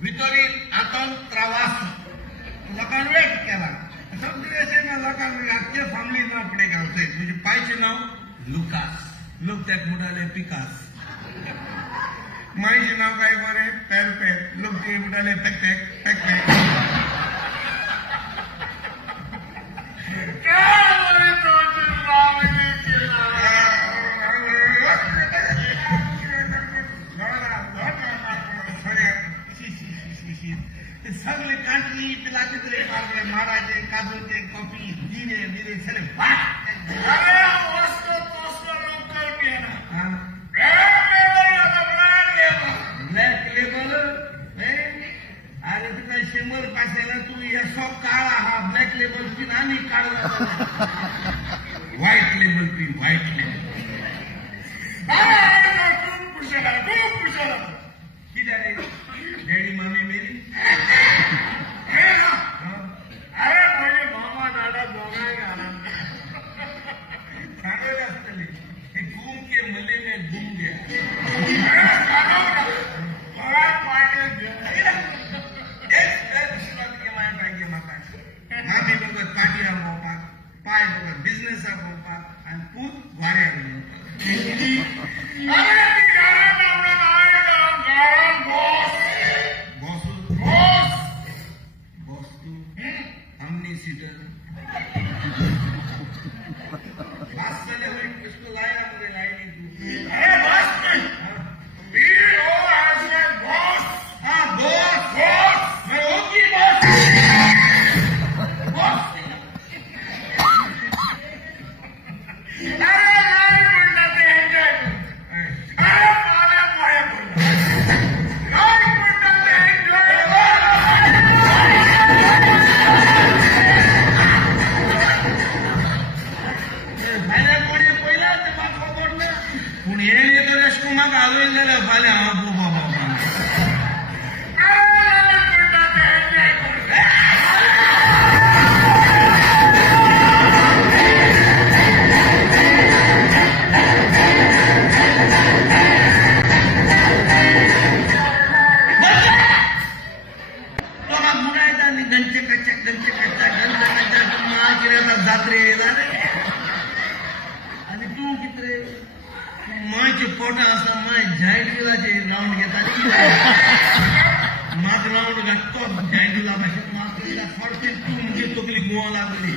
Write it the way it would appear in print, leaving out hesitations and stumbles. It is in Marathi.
भितरी आतून त्रास लोकांनी वेट केला समजले असेल ना लोकांनी आजच्या फॅमिली फुडें घालतय म्हणजे पायचे नाव लुकास लोक त्याक म्हणटाले पिकास मायचे नाव काय बरे पेर लोक ते म्हणटाले पेक सगळे कांटली पिलाचे तरी मारले माराचे काजूचे कॉफी जिरे बिरे सगळे ब्लॅक लेबल अरे तुला 100 पाचशेला तू या शॉप काळा हा ब्लॅक लेबल पिन आणि काढला white label pin white label daddy mummy मेरी अरे मुझे मामा दादा दोघांना आनंद सांगायला असतं घूम के मले में घूम गया मामी बघत पाठीया भोवपाक पाय बघत बिझनेसा भोवपाक आणि पूत वाड्या बॉस तू हमने सीटर बास चले हुए इसको लाया मुझे लाएगी तू अरे बॉस हाँ बॉस मैं होगी बॉस फाल्या गंचे कच्चा जात्रे आणि तू कितरे मायचे पोटा असा माय जायंटीलाचे राऊंड घेतात मात राऊंड घाततो जायंटीला भाषेत मात फडते तू म्हणजे तकली गुवा लागली